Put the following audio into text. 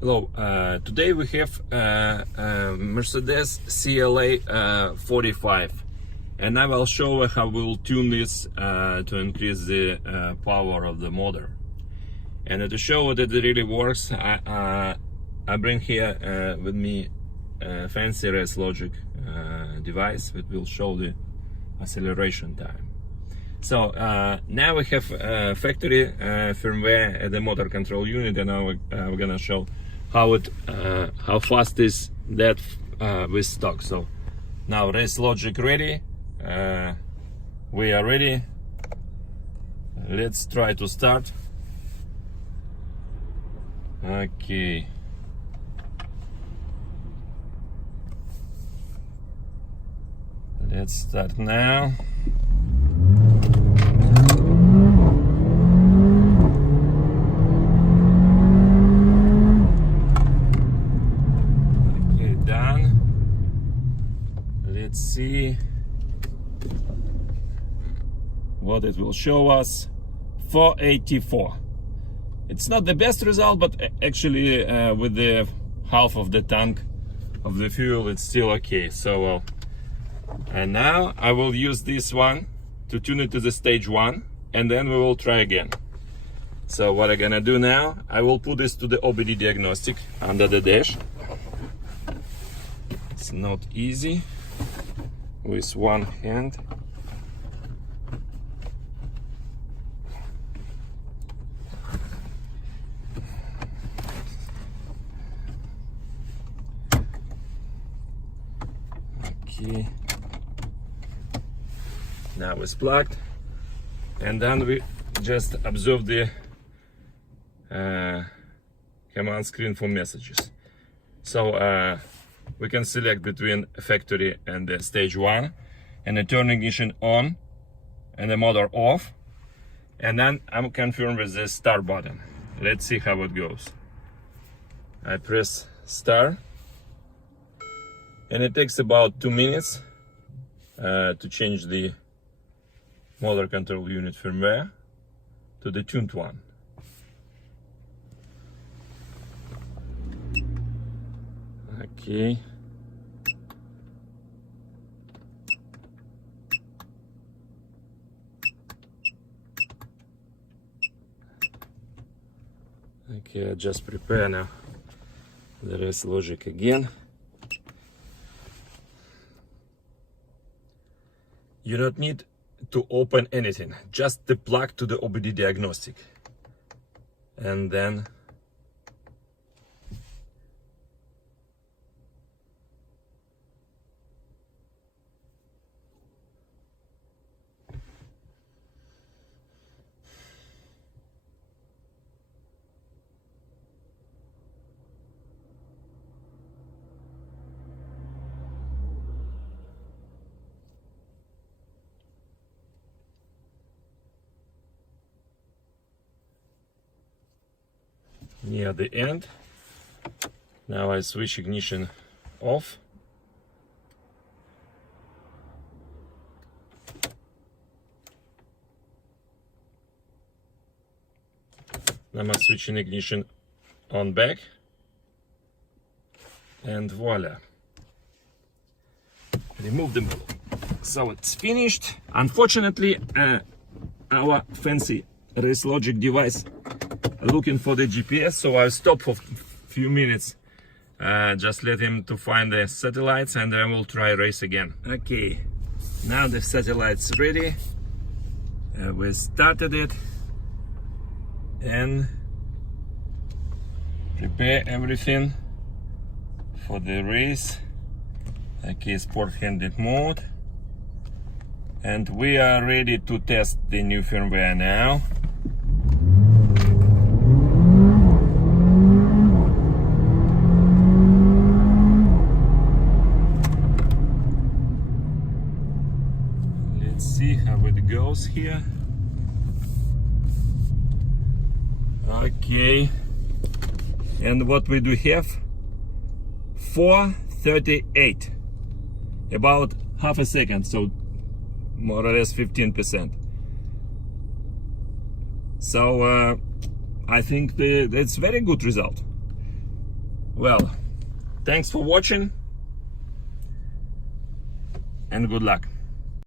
Hello, today we have Mercedes CLA45 and I will show how we'll tune this to increase the power of the motor. And to show that it really works, I bring here with me a fancy RaceLogic device that will show the acceleration time. So now we have factory firmware at the motor control unit, and now we're gonna show how fast is that with stock. So now RaceLogic ready, we are ready. Let's try to start. Okay. Let's start now. Okay, done. Let's see what it will show us. 484. It's not the best result, but actually with the half of the tank of the fuel, it's still okay. So and now I will use this one to tune it to the stage 1, and then we will try again. So what I'm gonna do now, I will put this to the OBD diagnostic under the dash. It's not easy with one hand. Okay. Now it's plugged, and then we just observe the command screen for messages. So we can select between factory and the stage 1, and the turn ignition on and the motor off, and then I'm confirmed with the start button. Let's see how it goes. I press start, and it takes about 2 minutes to change the motor control unit firmware to the tuned one. Okay. Okay, I just prepare now the RaceLogic again. You don't need to open anything, just the plug to the OBD diagnostic, and then near the end. Now I switch ignition off. Now I'm switching ignition on back, and voila, remove the motor. So it's finished. Unfortunately, our fancy RaceLogic device looking for the GPS, so I'll stop for a few minutes, just let him to find the satellites, and then we'll try race again. Okay, now the satellite's ready. We started it and prepare everything for the race. Okay, sport-handed mode, and we are ready to test the new firmware now. See how it goes here. Okay, and what we do have, 438, about half a second, so more or less 15%. So I think that's very good result. Well, thanks for watching and good luck.